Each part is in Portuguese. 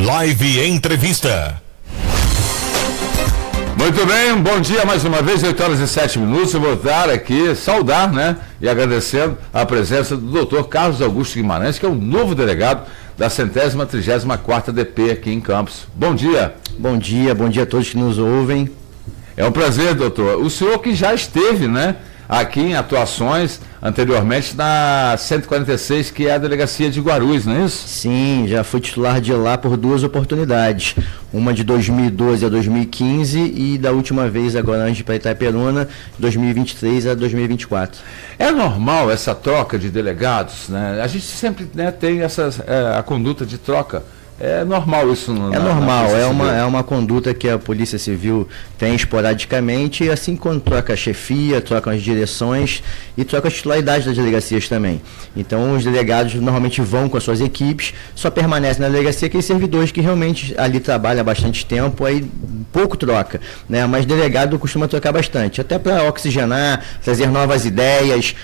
Live Entrevista. Muito bem, bom dia mais uma vez, 8h07. Eu vou dar aqui, saudar, né? E agradecendo a presença do Dr. Carlos Augusto Guimarães, que é o novo delegado da 134ª DP aqui em Campos. Bom dia. Bom dia a todos que nos ouvem. É um prazer, doutor. O senhor que já esteve, né, aqui em atuações anteriormente na 146, que é a delegacia de Guarulhos, não é isso? Sim, já fui titular de lá por duas oportunidades. Uma de 2012 a 2015 e da última vez agora antes para Itaperuna, 2023 a 2024. É normal essa troca de delegados, né? A gente sempre, né, tem a conduta de troca. É normal isso? É normal, é uma conduta que a Polícia Civil tem esporadicamente, e assim quando troca a chefia, troca as direções e troca a titularidade das delegacias também. Então os delegados normalmente vão com as suas equipes, só permanecem na delegacia aqueles servidores que realmente ali trabalham há bastante tempo, aí pouco troca, né? Mas delegado costuma trocar bastante, até para oxigenar, trazer novas ideias,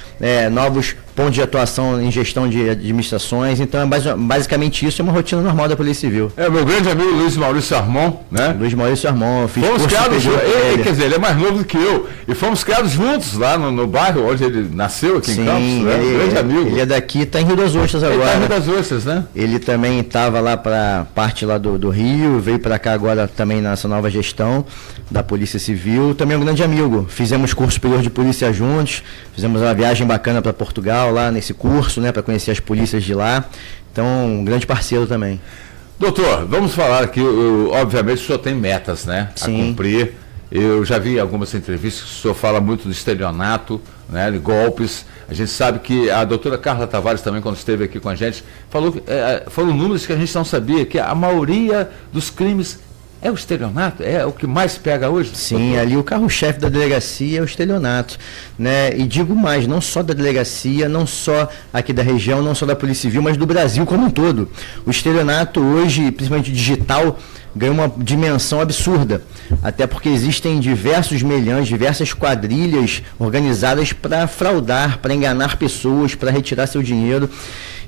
novos pontos de atuação em gestão de administrações. Então basicamente isso é uma rotina normal da Polícia Civil. É, meu grande amigo Luiz Maurício Armon, né? Luiz Maurício Armon, fiz fomos criados, quer dizer, ele é mais novo do que eu, e fomos criados juntos lá no bairro onde ele nasceu, aqui em Campos, né? Grande amigo. Ele é daqui, está em Rio das Ostras agora. Ele está em Rio das Ostras, né? Ele também estava lá para parte lá do Rio, veio para cá agora também nessa nova gestão da Polícia Civil, também é um grande amigo. Fizemos curso superior de polícia juntos, fizemos uma viagem bacana para Portugal lá nesse curso, né, para conhecer as polícias de lá. Então, um grande parceiro também. Doutor, vamos falar aqui, obviamente o senhor tem metas, né, a cumprir. Eu já vi algumas entrevistas que o senhor fala muito do estelionato, né, de golpes. A gente sabe que a doutora Carla Tavares também, quando esteve aqui com a gente, falou números que a gente não sabia, que a maioria dos crimes é o estelionato? É o que mais pega hoje? Sim, doutor? Ali o carro-chefe da delegacia é o estelionato, né? E digo mais, não só da delegacia, não só aqui da região, não só da Polícia Civil, mas do Brasil como um todo. O estelionato hoje, principalmente digital, ganha uma dimensão absurda, até porque existem diversos meliantes, diversas quadrilhas organizadas para fraudar, para enganar pessoas, para retirar seu dinheiro.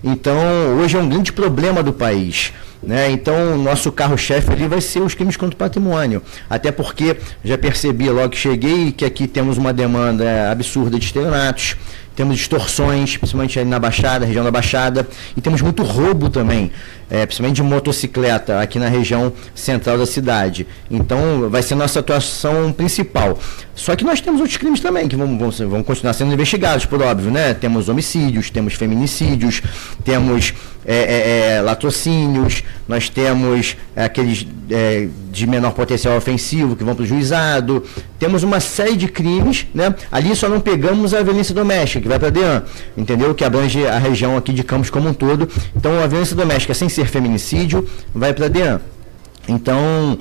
Então, hoje é um grande problema do país, né? Então, o nosso carro-chefe ali vai ser os crimes contra o patrimônio, até porque já percebi logo que cheguei que aqui temos uma demanda absurda de estelionatos, temos extorsões, principalmente ali na Baixada, região da Baixada, e temos muito roubo também, principalmente de motocicleta aqui na região central da cidade. Então, vai ser nossa atuação principal. Só que nós temos outros crimes também, que vão continuar sendo investigados, por óbvio, né? Temos homicídios, temos feminicídios, temos latrocínios, nós temos aqueles de menor potencial ofensivo que vão para o juizado, temos uma série de crimes, né? Ali só não pegamos a violência doméstica, que vai para a DEAN, entendeu? Que abrange a região aqui de Campos como um todo. Então, a violência doméstica, sem ser feminicídio, vai para a DEAN. Então,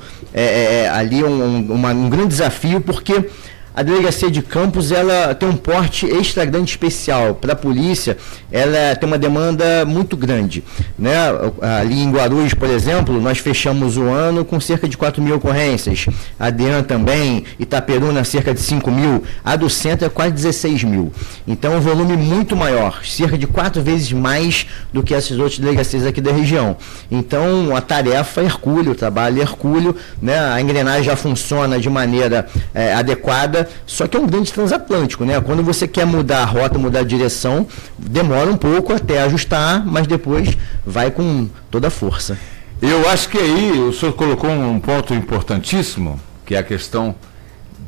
ali um grande desafio, porque a delegacia de Campos, ela tem um porte extra grande especial. Para a polícia, ela tem uma demanda muito grande, né? Ali em Guarulhos, por exemplo, nós fechamos o ano com cerca de 4.000 ocorrências. A DEAN também, Itaperuna, cerca de 5.000. A do centro é quase 16.000. Então, é um volume muito maior, cerca de 4 vezes mais do que essas outras delegacias aqui da região. Então, a tarefa é hercúleo, o trabalho é hercúleo, né? A engrenagem já funciona de maneira adequada. Só que é um grande transatlântico, né? Quando você quer mudar a rota, mudar a direção, demora um pouco até ajustar, mas depois vai com toda a força. Eu acho que aí o senhor colocou um ponto importantíssimo, que é a questão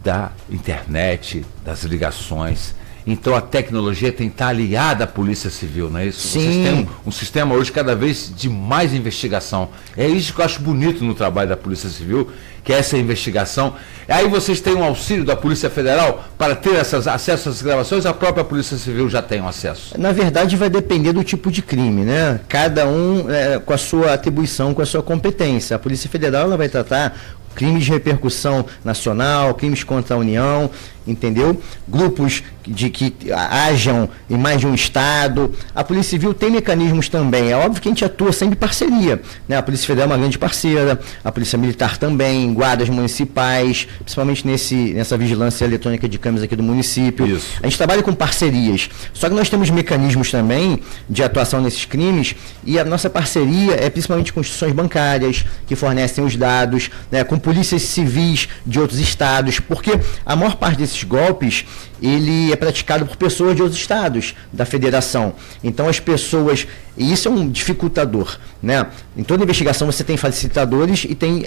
da internet, das ligações. Então a tecnologia tem que estar aliada à Polícia Civil, não é isso? Sim. Vocês têm um sistema hoje cada vez de mais investigação. É isso que eu acho bonito no trabalho da Polícia Civil, que é essa investigação. Aí vocês têm um auxílio da Polícia Federal para ter acesso a essas gravações, a própria Polícia Civil já tem um acesso? Na verdade, vai depender do tipo de crime, né? Cada um com a sua atribuição, com a sua competência. A Polícia Federal ela vai tratar crimes de repercussão nacional, crimes contra a União, entendeu? Grupos de que hajam em mais de um estado. A Polícia Civil tem mecanismos também. É óbvio que a gente atua sempre em parceria, né? A Polícia Federal é uma grande parceira, a Polícia Militar também, guardas municipais, principalmente nessa vigilância eletrônica de câmeras aqui do município. Isso. A gente trabalha com parcerias. Só que nós temos mecanismos também de atuação nesses crimes e a nossa parceria é principalmente com instituições bancárias que fornecem os dados, né? Com polícias civis de outros estados, porque a maior parte desses golpes ele é praticado por pessoas de outros estados da federação. Então as pessoas, e isso é um dificultador, né? Em toda investigação você tem facilitadores e tem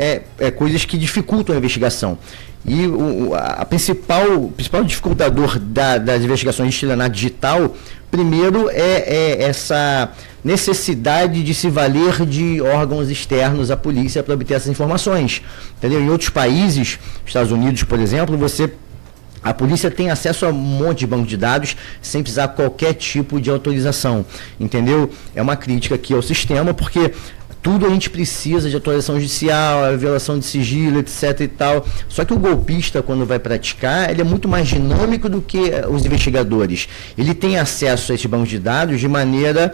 coisas que dificultam a investigação. E o principal dificultador das investigações de estelionato digital, primeiro é essa necessidade de se valer de órgãos externos à polícia para obter essas informações. Entendeu? Em outros países, Estados Unidos, por exemplo, a polícia tem acesso a um monte de banco de dados sem precisar qualquer tipo de autorização, entendeu? É uma crítica aqui ao sistema, porque tudo a gente precisa de autorização judicial, a violação de sigilo, etc e tal. Só que o golpista, quando vai praticar, ele é muito mais dinâmico do que os investigadores. Ele tem acesso a esses bancos de dados de maneira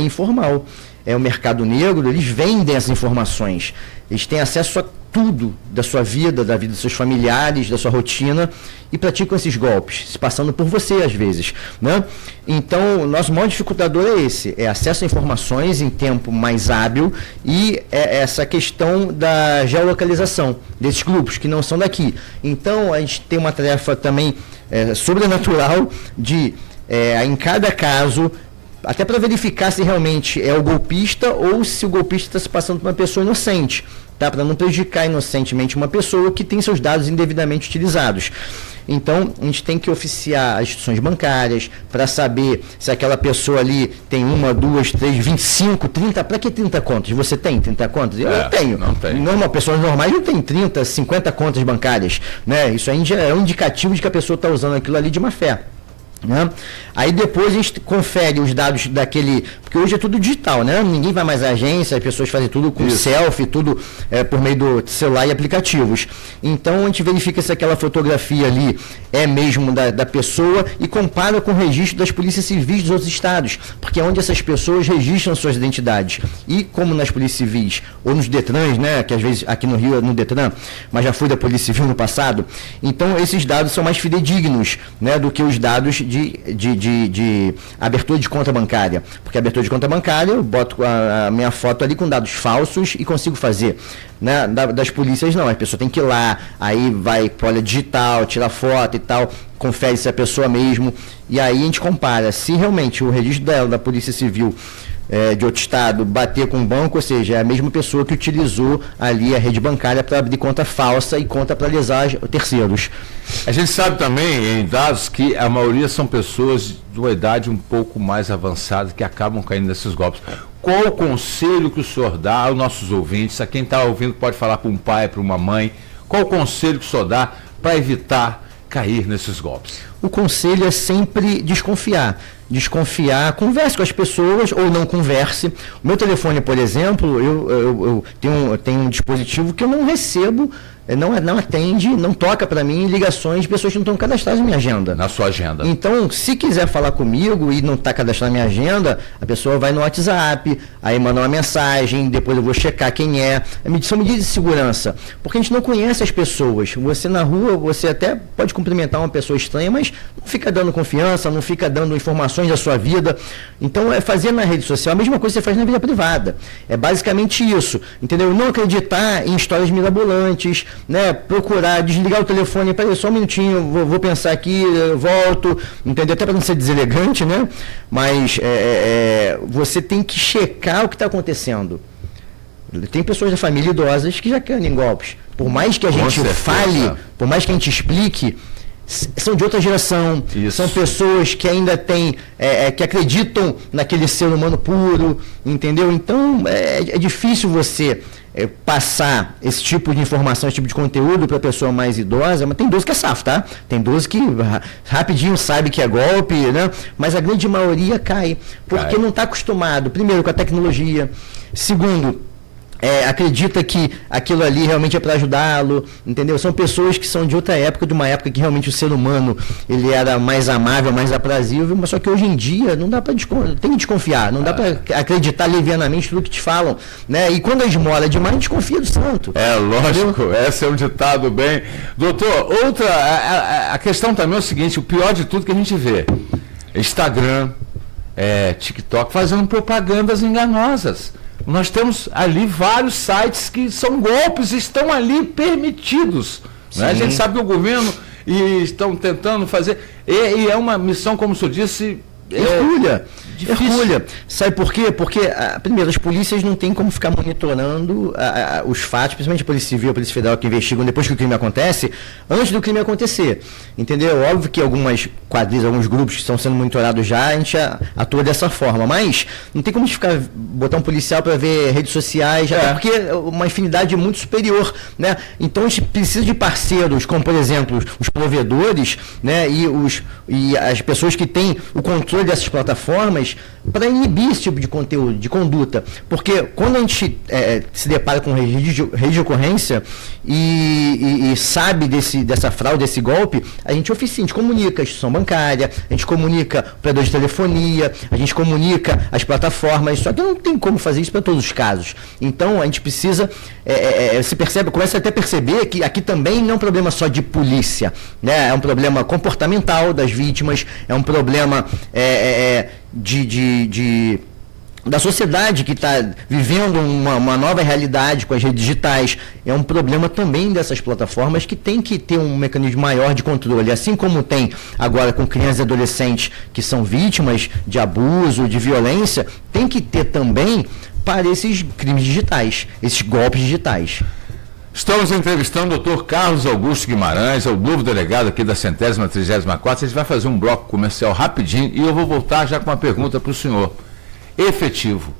informal. O mercado negro, eles vendem essas informações. Eles têm acesso a tudo da sua vida, da vida dos seus familiares, da sua rotina, e praticam esses golpes, se passando por você às vezes, né? Então, o nosso maior dificultador é esse, é acesso a informações em tempo mais hábil e essa questão da geolocalização desses grupos que não são daqui. Então, a gente tem uma tarefa também sobrenatural de, em cada caso, até para verificar se realmente é o golpista ou se o golpista está se passando por uma pessoa inocente, tá? Para não prejudicar inocentemente uma pessoa que tem seus dados indevidamente utilizados. Então, a gente tem que oficiar as instituições bancárias para saber se aquela pessoa ali tem 1, 2, 3, 25, 30. Para que 30 contas? Você tem 30 contas? Eu não tenho. Não tem. Normal, pessoas normais não têm 30, 50 contas bancárias, né? Isso aí já é um indicativo de que a pessoa está usando aquilo ali de má fé, né? Aí depois a gente confere os dados daquele, porque hoje é tudo digital, né? Ninguém vai mais à agência, as pessoas fazem tudo com selfie, tudo por meio do celular e aplicativos. Então a gente verifica se aquela fotografia ali é mesmo da pessoa e compara com o registro das polícias civis dos outros estados, porque é onde essas pessoas registram suas identidades. E como nas polícias civis, ou nos Detrans, né? Que às vezes aqui no Rio é no Detran, mas já fui da Polícia Civil no passado, então esses dados são mais fidedignos, né? Do que os dados de abertura de conta bancária, porque a abertura de conta bancária eu boto a minha foto ali com dados falsos e consigo fazer, né? Das polícias não, a pessoa tem que ir lá, aí vai para olha digital, tira foto e tal, confere se é a pessoa mesmo, e aí a gente compara se realmente o registro dela da Polícia Civil de outro estado bater com o banco, ou seja, é a mesma pessoa que utilizou ali a rede bancária para abrir conta falsa e conta para lesar terceiros. A gente sabe também, em dados, que a maioria são pessoas de uma idade um pouco mais avançada que acabam caindo nesses golpes. Qual o conselho que o senhor dá aos nossos ouvintes? A quem está ouvindo pode falar para um pai, para uma mãe. Qual o conselho que o senhor dá para evitar cair nesses golpes? O conselho é sempre desconfiar. Converse com as pessoas ou não converse. O meu telefone, por exemplo, eu tenho um dispositivo que eu não recebo, não atende, não toca para mim ligações de pessoas que não estão cadastradas na minha agenda. Na sua agenda. Então, se quiser falar comigo e não está cadastrado na minha agenda, a pessoa vai no WhatsApp, aí manda uma mensagem, depois eu vou checar quem é. São medidas de segurança, porque a gente não conhece as pessoas. Você na rua, você até pode cumprimentar uma pessoa estranha, mas não fica dando confiança, não fica dando informações da sua vida. Então, fazer na rede social a mesma coisa que você faz na vida privada. É basicamente isso, entendeu? Não acreditar em histórias mirabolantes, né? Procurar desligar o telefone, peraí, só um minutinho, vou pensar aqui, volto, entendeu? Até para não ser deselegante, né? Mas você tem que checar o que está acontecendo. Tem pessoas da família idosas que já caem em golpes. Por mais que a gente fale, por mais que a gente explique, são de outra geração, são pessoas que ainda têm, que acreditam naquele ser humano puro, entendeu? Então é difícil você passar esse tipo de informação, esse tipo de conteúdo para a pessoa mais idosa, mas tem 12 que é safo, tá? Tem 12 que rapidinho sabe que é golpe, né? Mas a grande maioria cai, porque não está acostumado, primeiro, com a tecnologia, segundo, acredita que aquilo ali realmente é para ajudá-lo, entendeu? São pessoas que são de outra época, de uma época que realmente o ser humano ele era mais amável, mais aprazível, mas só que hoje em dia não dá para tem que desconfiar, não dá para acreditar levianamente tudo que te falam, né? E quando a esmola é demais, desconfia do santo. Lógico, entendeu? Esse é um ditado bem... Doutor, a questão também é o seguinte, o pior de tudo que a gente vê, Instagram, TikTok, fazendo propagandas enganosas. Nós temos ali vários sites que são golpes, estão ali permitidos. Né? A gente sabe que o governo estão tentando fazer. E é uma missão, como o senhor disse, hercúlea. Sabe por quê? Porque, primeiro, as polícias não têm como ficar monitorando os fatos, principalmente a Polícia Civil, a Polícia Federal, que investigam depois que o crime acontece, antes do crime acontecer. Entendeu? Óbvio que algumas quadrilhas, alguns grupos que estão sendo monitorados já, a gente atua dessa forma, mas não tem como a gente botar um policial para ver redes sociais, até porque é uma infinidade muito superior, né? Então a gente precisa de parceiros, como por exemplo, os provedores, né? E as pessoas que têm o controle dessas plataformas para inibir esse tipo de conteúdo, de conduta. Porque quando a gente se depara com rede de ocorrência e sabe dessa fraude, desse golpe, a gente oficia, a gente comunica a instituição bancária, a gente comunica o operador de telefonia, a gente comunica as plataformas, só que não tem como fazer isso para todos os casos. Então a gente precisa, começa até a perceber que aqui também não é um problema só de polícia, né? É um problema comportamental das vítimas, é um problema da sociedade que está vivendo uma nova realidade com as redes digitais. É um problema também dessas plataformas que tem que ter um mecanismo maior de controle. Assim como tem agora com crianças e adolescentes que são vítimas de abuso, de violência, tem que ter também para esses crimes digitais, esses golpes digitais. Estamos entrevistando o doutor Carlos Augusto Guimarães, é o novo delegado aqui da 134ª. A gente vai fazer um bloco comercial rapidinho e eu vou voltar já com uma pergunta para o senhor. Efetivo.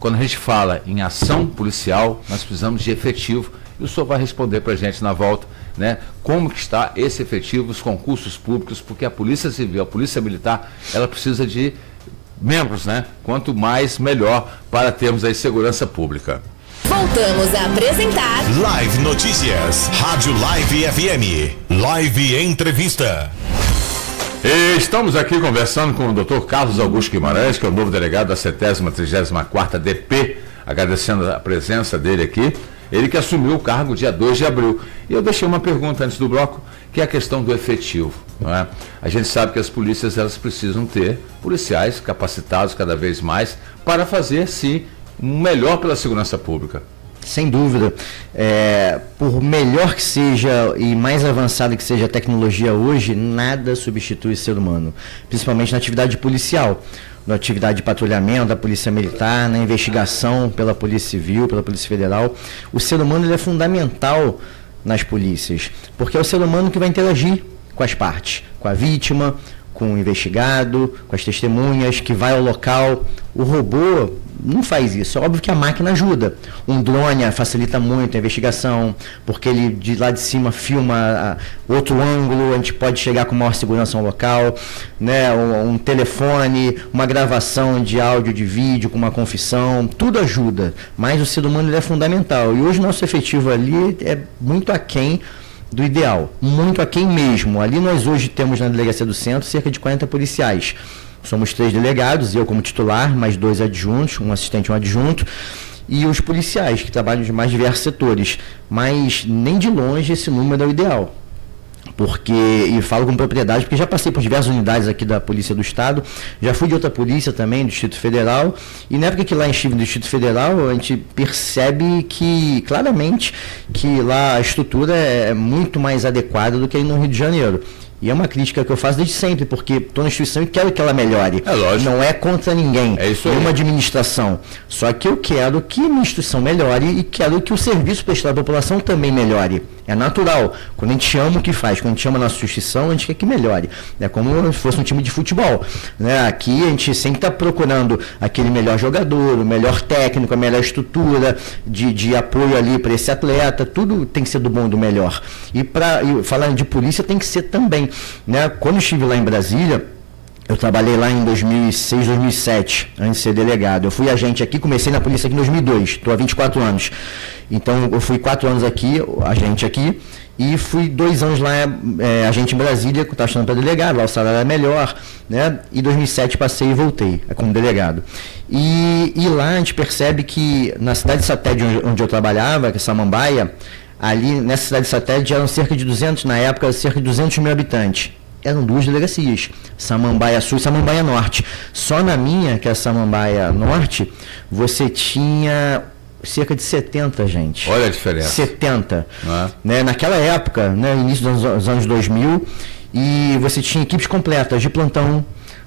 Quando a gente fala em ação policial, nós precisamos de efetivo. E o senhor vai responder para a gente na volta, né? Como que está esse efetivo, os concursos públicos, porque a Polícia Civil, a Polícia Militar, ela precisa de membros, né? Quanto mais, melhor, para termos aí segurança pública. Voltamos a apresentar Live Notícias, Rádio Live FM, Live Entrevista. E estamos aqui conversando com o Dr. Carlos Augusto Guimarães, que é o novo delegado da 134ª DP, agradecendo a presença dele aqui. Ele que assumiu o cargo dia 2 de abril. E eu deixei uma pergunta antes do bloco, que é a questão do efetivo. Não é? A gente sabe que as polícias elas precisam ter policiais capacitados cada vez mais para fazer, sim, um melhor pela segurança pública. Sem dúvida. Por melhor que seja e mais avançada que seja a tecnologia hoje, nada substitui o ser humano, principalmente na atividade policial, na atividade de patrulhamento da Polícia Militar, na investigação pela Polícia Civil, pela Polícia Federal. O ser humano ele é fundamental nas polícias, porque é o ser humano que vai interagir com as partes, com a vítima, com o investigado, com as testemunhas, que vai ao local. O robô não faz isso. É óbvio que a máquina ajuda. Um drone facilita muito a investigação, porque ele de lá de cima filma outro ângulo, a gente pode chegar com maior segurança ao local, né? Um telefone, uma gravação de áudio, de vídeo, com uma confissão, tudo ajuda. Mas o ser humano ele é fundamental. E hoje o nosso efetivo ali é muito aquém do ideal, muito aquém mesmo. Ali nós hoje temos na Delegacia do Centro cerca de 40 policiais. Somos 3 delegados, eu como titular, mais 2 adjuntos, um assistente e um adjunto, e os policiais que trabalham de mais diversos setores. Mas nem de longe esse número é o ideal. E falo com propriedade, porque já passei por diversas unidades aqui da Polícia do Estado, já fui de outra polícia também, do Distrito Federal, e na época que lá estive no Distrito Federal, a gente percebe que, claramente, que lá a estrutura é muito mais adequada do que aí no Rio de Janeiro. E é uma crítica que eu faço desde sempre, porque estou na instituição e quero que ela melhore. É lógico. Não é contra ninguém. É isso aí. É uma administração. Só que eu quero que a minha instituição melhore e quero que o serviço prestado à população também melhore. É natural. Quando a gente ama o que faz, quando a gente ama a nossa instituição, a gente quer que melhore. É como se fosse um time de futebol. Né? Aqui a gente sempre está procurando aquele melhor jogador, o melhor técnico, a melhor estrutura de apoio ali para esse atleta. Tudo tem que ser do bom e do melhor. E falar de polícia tem que ser também. Né? Quando eu estive lá em Brasília, Eu trabalhei lá em 2006, 2007, antes de ser delegado. Eu fui agente aqui, comecei na polícia aqui em 2002, estou há 24 anos. Então, eu fui 4 anos aqui, agente aqui, e fui 2 anos lá, agente em Brasília, que estava estudando para delegado, lá o salário era melhor, né? E em 2007 passei e voltei como delegado. E lá a gente percebe que na cidade satélite onde eu trabalhava, que é Samambaia, ali nessa cidade satélite eram cerca de 200, na época, cerca de 200 mil habitantes. Eram 2 delegacias, Samambaia Sul e Samambaia Norte. Só na minha, que é a Samambaia Norte, você tinha cerca de 70, gente. Olha a diferença. 70. Né? Naquela época, né, início dos anos 2000, e você tinha equipes completas de plantão,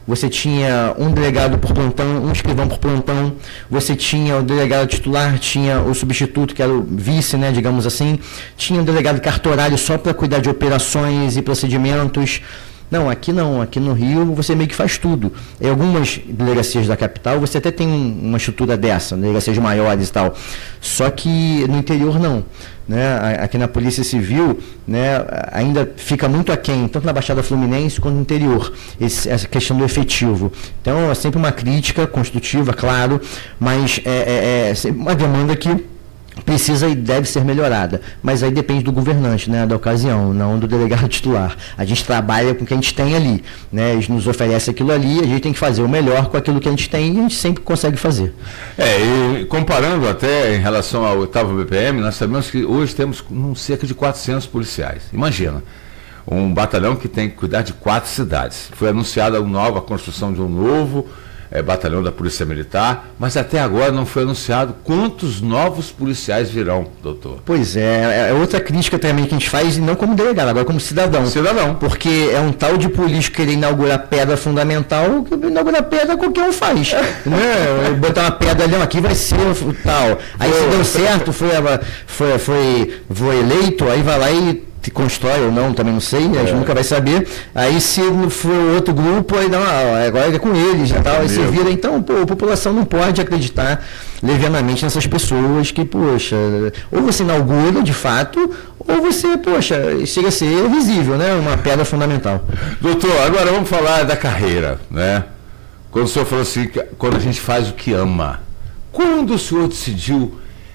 você tinha um delegado por plantão, um escrivão por plantão, você tinha o delegado titular, tinha o substituto, que era o vice, né, digamos assim, tinha um delegado cartorário só para cuidar de operações e procedimentos. Não, aqui no Rio você meio que faz tudo. Em algumas delegacias da capital você até tem uma estrutura dessa, delegacias maiores e tal, só que no interior não. Né? Aqui na Polícia Civil, né, ainda fica muito aquém, tanto na Baixada Fluminense quanto no interior, essa questão do efetivo. Então é sempre uma crítica construtiva, claro, mas é sempre uma demanda que precisa e deve ser melhorada, mas aí depende do governante, né, da ocasião, não do delegado titular. A gente trabalha com o que a gente tem ali, né, eles nos oferecem aquilo ali, a gente tem que fazer o melhor com aquilo que a gente tem e a gente sempre consegue fazer. E comparando até em relação ao 8º BPM, nós sabemos que hoje temos cerca de 400 policiais. Imagina, um batalhão que tem que cuidar de 4 cidades. Foi anunciada a construção de um novo batalhão da Polícia Militar, mas até agora não foi anunciado quantos novos policiais virão, doutor. Pois é outra crítica também que a gente faz, não como delegado, agora como cidadão. Porque é um tal de político querer inaugurar pedra fundamental, que inaugurar pedra qualquer um faz. Né? Botar uma pedra ali, aqui vai ser tal. Aí se deu certo, foi eleito, aí vai lá e constrói ou não, também não sei, a gente nunca vai saber. Aí se for outro grupo, aí não, agora é com eles e tal, aí você vira. Então, a população não pode acreditar levianamente nessas pessoas que, poxa, ou você inaugura de fato, ou você, poxa, chega a ser visível, né? Uma pedra fundamental. Doutor, agora vamos falar da carreira, né? Quando o senhor falou assim, quando a gente faz o que ama, quando o senhor decidiu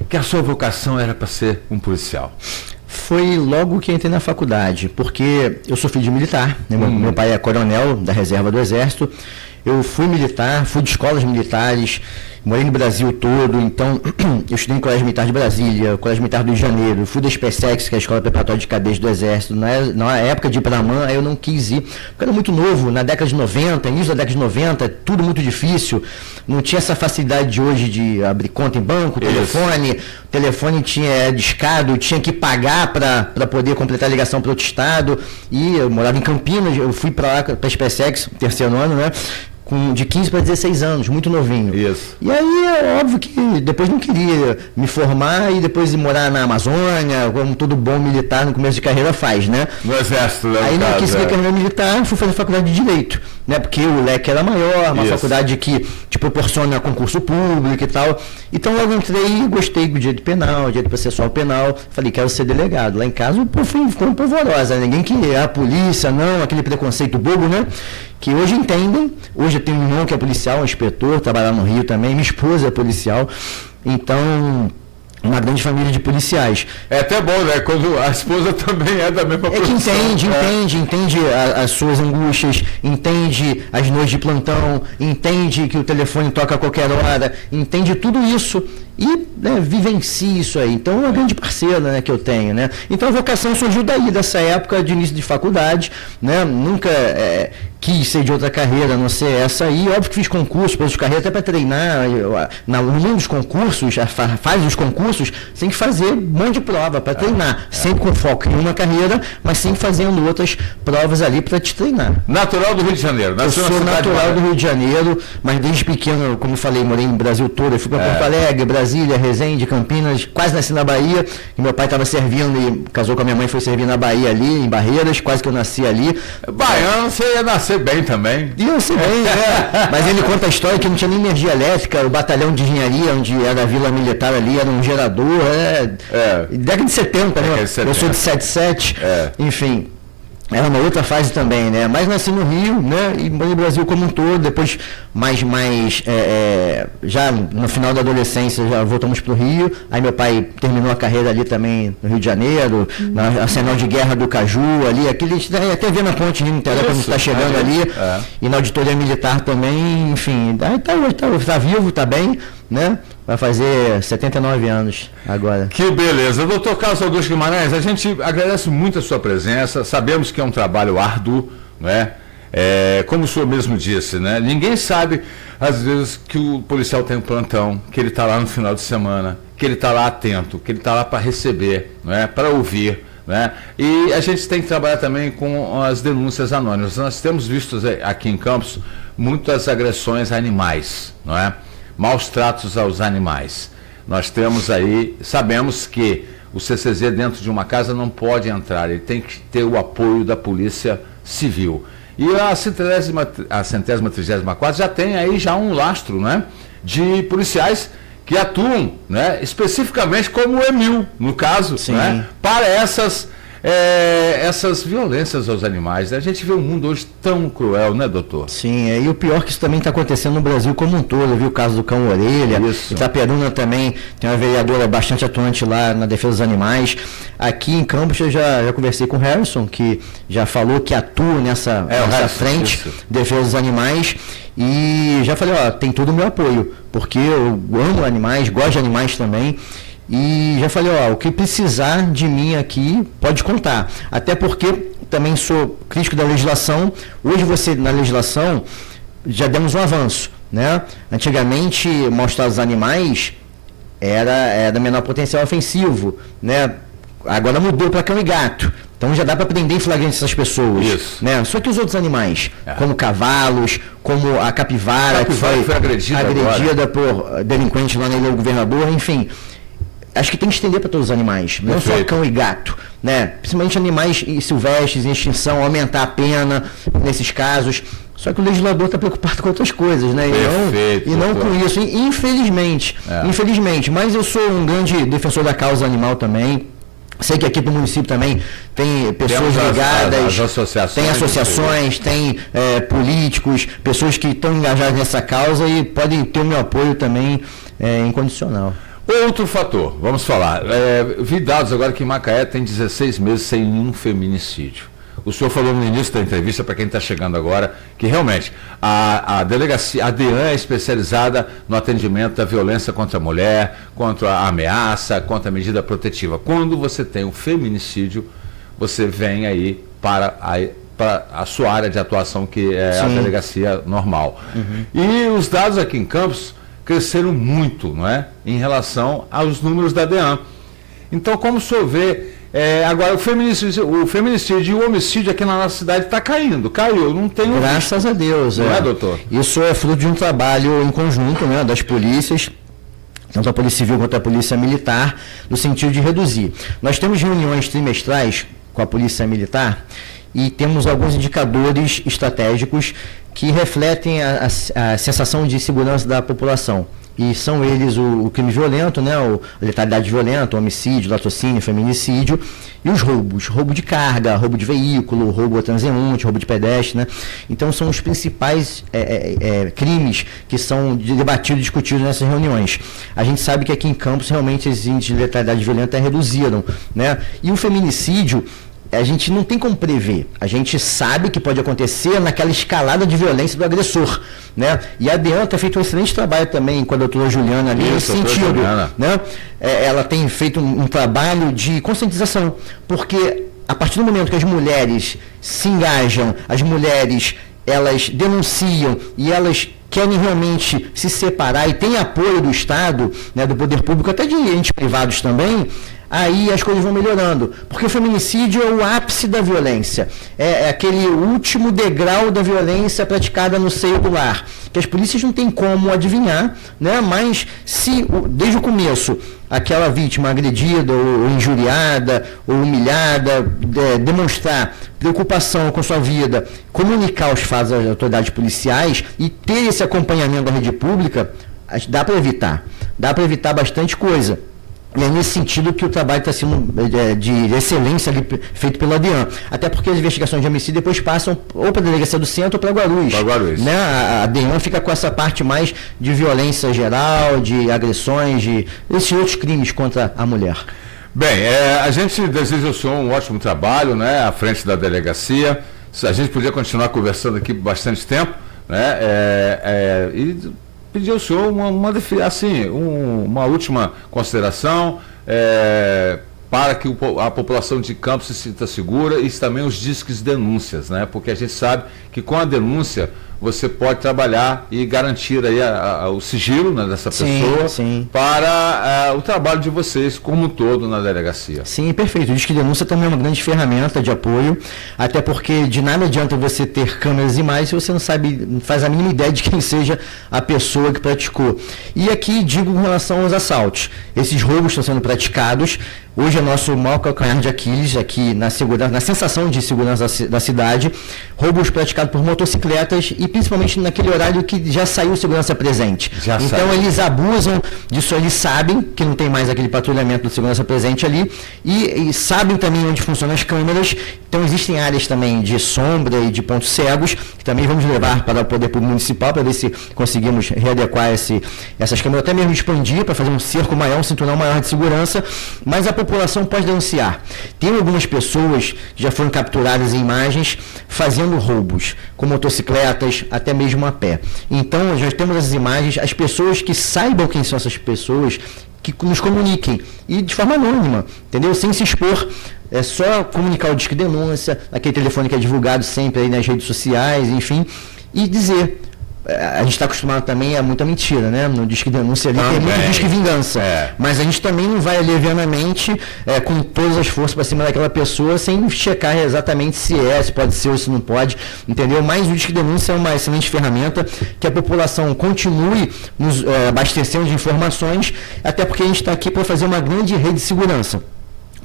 que a sua vocação era para ser um policial? Foi logo que entrei na faculdade, porque eu sou filho de militar, né? Meu pai é coronel da reserva do Exército, eu fui militar, fui de escolas militares, morei no Brasil todo, então eu estudei em Colégio Militar de Brasília, Colégio Militar do Rio de Janeiro, fui da SPSEX, que é a Escola Preparatória de Cadeias do Exército. Na época de Ibramã, eu não quis ir, porque eu era muito novo, na década de 90, início da década de 90, tudo muito difícil, não tinha essa facilidade de hoje de abrir conta em banco, telefone tinha discado, tinha que pagar para poder completar a ligação para outro estado, e eu morava em Campinas, eu fui para lá, para a SPSEX, terceiro ano, né? De 15 para 16 anos, muito novinho. Isso. E aí é óbvio que depois não queria me formar e depois ir morar na Amazônia, como todo bom militar no começo de carreira faz, né? No Exército, né? Aí não quis seguir carreira militar, fui fazer faculdade de Direito, né? Porque o leque era maior, uma faculdade que te proporciona concurso público e tal. Então logo entrei e gostei do direito penal, direito processual penal, falei, quero ser delegado. Lá em casa o povo ficou polvorosa, ninguém queria a polícia, não, aquele preconceito bobo, né? Que hoje entendem, hoje eu tenho um irmão que é policial, um inspetor, trabalha no Rio também, minha esposa é policial, então, uma grande família de policiais. É até bom, né? Quando a esposa também é da mesma profissão. Que entende as suas angústias, entende as noites de plantão, entende que o telefone toca a qualquer hora, entende tudo isso e, né, vivencie isso aí. Então, é uma grande parceira, né, que eu tenho, né? Então, a vocação surgiu daí, dessa época de início de faculdade, né? Nunca quis ser de outra carreira, a não ser essa aí. Óbvio que fiz concurso, de carreira até para treinar. No mundo dos concursos, faz os concursos, tem que fazer um monte de prova para treinar. Sempre com foco em uma carreira, mas sempre fazendo outras provas ali para te treinar. Natural do Rio de Janeiro. Eu sou natural do Rio de Janeiro, mas desde pequeno, como eu falei, morei no Brasil todo. Eu fui para Porto Alegre, Brasília, Resende, Campinas, quase nasci na Bahia. E meu pai estava servindo e casou com a minha mãe, foi servir na Bahia ali, em Barreiras, quase que eu nasci ali. Baiano, você ia nascer bem também. Ia nascer bem, né? Mas ele conta a história que não tinha nem energia elétrica, o batalhão de engenharia, onde era a vila militar ali, era um gerador, década de 70, né? Eu sou de 77, enfim. Era uma outra fase também, né? Mas nasci no Rio, né? E no Brasil como um todo, depois já no final da adolescência já voltamos para o Rio. Aí meu pai terminou a carreira ali também no Rio de Janeiro, na Arsenal de Guerra do Caju, ali, até vê na ponte Rio-Niterói quando está chegando ali, e na auditoria militar também, enfim, aí tá vivo, tá bem, né? Vai fazer 79 anos agora. Que beleza. Doutor Carlos Augusto Guimarães, a gente agradece muito a sua presença, sabemos que é um trabalho árduo, né? Como o senhor mesmo disse, né? Ninguém sabe, às vezes, que o policial tem um plantão, que ele está lá no final de semana, que ele está lá atento, que ele está lá para receber, né? Para ouvir, né? E a gente tem que trabalhar também com as denúncias anônimas. Nós temos visto aqui em Campos muitas agressões a animais, não é? Maus tratos aos animais. Nós temos aí, sabemos que o CCZ dentro de uma casa não pode entrar, ele tem que ter o apoio da Polícia Civil. E a 134ª já tem aí um lastro, né, de policiais que atuam, né, especificamente como o Emil, no caso, né, para essas violências aos animais. A gente vê um mundo hoje tão cruel, né, doutor? Sim, e o pior que isso também está acontecendo no Brasil como um todo. Eu vi o caso do cão orelha, Itaperuna também tem uma vereadora bastante atuante lá na defesa dos animais. Aqui em Campos eu já conversei com o Harrison, que já falou que atua nessa frente, defesa dos animais, e já falei, tem todo o meu apoio, porque eu amo animais, gosto de animais também. E já falei, o que precisar de mim aqui, pode contar. Até porque também sou crítico da legislação. Hoje na legislação, já demos um avanço, né? Antigamente, maus-tratos dos animais era menor potencial ofensivo, né? Agora mudou para cão e gato. Então já dá para prender em flagrante essas pessoas. Isso. Né? Só que os outros animais, como cavalos, como a capivara que foi agredida por delinquentes lá na Ilha do Governador, enfim... Acho que tem que estender para todos os animais, não só cão e gato, né? Principalmente animais silvestres em extinção, aumentar a pena nesses casos. Só que o legislador está preocupado com outras coisas, né? E não com isso, infelizmente. Infelizmente. Mas eu sou um grande defensor da causa animal também. Sei que aqui no município também tem pessoas ligadas, tem associações, tem políticos, pessoas que estão engajadas nessa causa e podem ter o meu apoio também incondicional. Outro fator, vamos falar. Vi dados agora que em Macaé tem 16 meses sem nenhum feminicídio. O senhor falou no início da entrevista, para quem está chegando agora, que realmente a delegacia, a DEAN é especializada no atendimento da violência contra a mulher, contra a ameaça, contra a medida protetiva. Quando você tem um feminicídio, você vem aí para a sua área de atuação, que é a delegacia normal. E os dados aqui em Campos cresceram muito, não é? Em relação aos números da DEAN. Então, como o senhor vê, agora o feminicídio e o homicídio aqui na nossa cidade está caiu, não tem... Graças a Deus. Não é, doutor? Isso é fruto de um trabalho em conjunto, né, das polícias, tanto a Polícia Civil quanto a Polícia Militar, no sentido de reduzir. Nós temos reuniões trimestrais com a Polícia Militar e temos alguns indicadores estratégicos que refletem a sensação de segurança da população. E são eles o crime violento, né, a letalidade violenta, o homicídio, latrocínio, feminicídio, e os roubos. Roubo de carga, roubo de veículo, roubo a transeunte, roubo de pedestre, né? Então são os principais crimes que são debatidos e discutidos nessas reuniões. A gente sabe que aqui em Campos realmente esses índices de letalidade violenta reduziram, né? E o feminicídio, a gente não tem como prever. A gente sabe que pode acontecer naquela escalada de violência do agressor, né? E a DEAN tem feito um excelente trabalho também com a doutora Juliana ali nesse sentido, né? Ela tem feito um trabalho de conscientização, porque a partir do momento que as mulheres se engajam, as mulheres elas denunciam e elas querem realmente se separar e têm apoio do Estado, né, do poder público, até de entes privados também, aí as coisas vão melhorando. Porque o feminicídio é o ápice da violência. É aquele último degrau da violência praticada no seio do lar. Que as polícias não têm como adivinhar, né? Mas se, desde o começo, aquela vítima agredida ou injuriada ou humilhada demonstrar preocupação com sua vida, comunicar os fatos às autoridades policiais e ter esse acompanhamento da rede pública, dá para evitar. Dá para evitar bastante coisa. E é nesse sentido que o trabalho está sendo de excelência ali, feito pela DEAN. Até porque as investigações de homicídio depois passam ou para a Delegacia do Centro ou para Guarulhos. Né? A DEAN fica com essa parte mais de violência geral, de agressões, de esses outros crimes contra a mulher. Bem, a gente deseja ao senhor um ótimo trabalho, né, à frente da delegacia. A gente podia continuar conversando aqui por bastante tempo, né, e pedir ao senhor uma última consideração para que a população de Campos se sinta segura e também os disques denúncias, né, porque a gente sabe que com a denúncia você pode trabalhar e garantir aí o sigilo, né, dessa pessoa para o trabalho de vocês como um todo na delegacia. Sim, perfeito. O Disque Denúncia também é uma grande ferramenta de apoio, até porque de nada adianta você ter câmeras e imagens se você não faz a mínima ideia de quem seja a pessoa que praticou. E aqui digo com relação aos assaltos. Esses roubos estão sendo praticados. Hoje é nosso maior calcanhar de Aquiles aqui na sensação de segurança da cidade, roubos praticados por motocicletas e principalmente naquele horário que já saiu segurança presente. Então eles abusam disso, eles sabem que não tem mais aquele patrulhamento do segurança presente ali e sabem também onde funcionam as câmeras. Então existem áreas também de sombra e de pontos cegos, que também vamos levar para o Poder Público Municipal para ver se conseguimos readequar essas câmeras, até mesmo expandir para fazer um cerco maior, um cinturão maior de segurança, mas a população pode denunciar. Tem algumas pessoas que já foram capturadas em imagens fazendo roubos, com motocicletas, até mesmo a pé. Então, já temos essas imagens, as pessoas que saibam quem são essas pessoas, que nos comuniquem, e de forma anônima, entendeu? Sem se expor, é só comunicar o Disque Denúncia, aquele telefone que é divulgado sempre aí nas redes sociais, enfim, e dizer. A gente está acostumado também a muita mentira, né? No Disque Denúncia ali tem muito Disque Vingança. Mas a gente também não vai levianamente com todas as forças para cima daquela pessoa sem checar exatamente se pode ser ou se não pode, entendeu? Mas o Disque Denúncia é uma excelente ferramenta que a população continue nos abastecendo de informações, até porque a gente está aqui para fazer uma grande rede de segurança.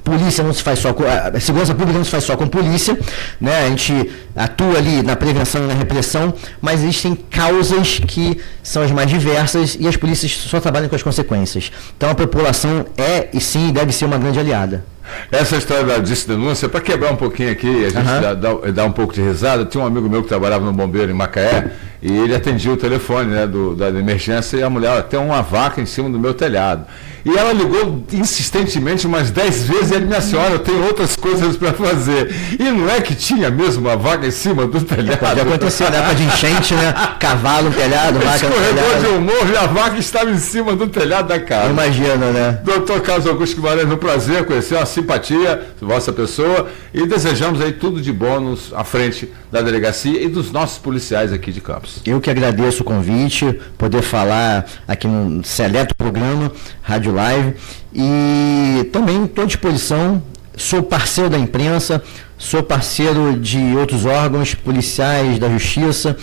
Polícia não se faz só a segurança pública não se faz só com polícia, né? A gente atua ali na prevenção e na repressão, mas existem causas que são as mais diversas e as polícias só trabalham com as consequências. Então a população e sim deve ser uma grande aliada. Essa história da Disque Denúncia, para quebrar um pouquinho aqui, a gente dá um pouco de risada. Tinha um amigo meu que trabalhava no bombeiro em Macaé e ele atendia o telefone, né, da emergência, e a mulher, tem uma vaca em cima do meu telhado. E ela ligou insistentemente umas 10 vezes e ele, minha senhora, eu tenho outras coisas para fazer. E não é que tinha mesmo uma vaca em cima do telhado? Pode acontecer, época de enchente, né? Cavalo no telhado, vaca no telhado. Escorregou de um morro e a vaca estava em cima do telhado da casa. Imagina, né? Doutor Carlos Augusto Guimarães, um prazer conhecer, uma simpatia, vossa pessoa, e desejamos aí tudo de bônus à frente da delegacia e dos nossos policiais aqui de Campos. Eu que agradeço o convite, poder falar aqui no seleto programa Rádio Live, e também estou à disposição, sou parceiro da imprensa, sou parceiro de outros órgãos policiais, da justiça,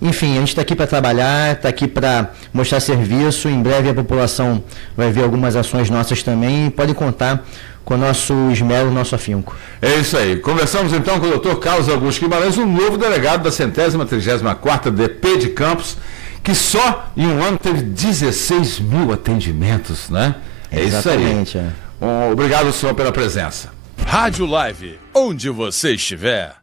enfim, a gente está aqui para trabalhar, está aqui para mostrar serviço. Em breve a população vai ver algumas ações nossas também, e pode contar com o nosso esmero, o nosso afinco. É isso aí. Conversamos então com o Dr. Carlos Augusto Guimarães, o novo delegado da 134ª DP de Campos, que só em um ano teve 16 mil atendimentos, né? Exatamente, isso aí. Obrigado, senhor, pela presença. Rádio Live, onde você estiver.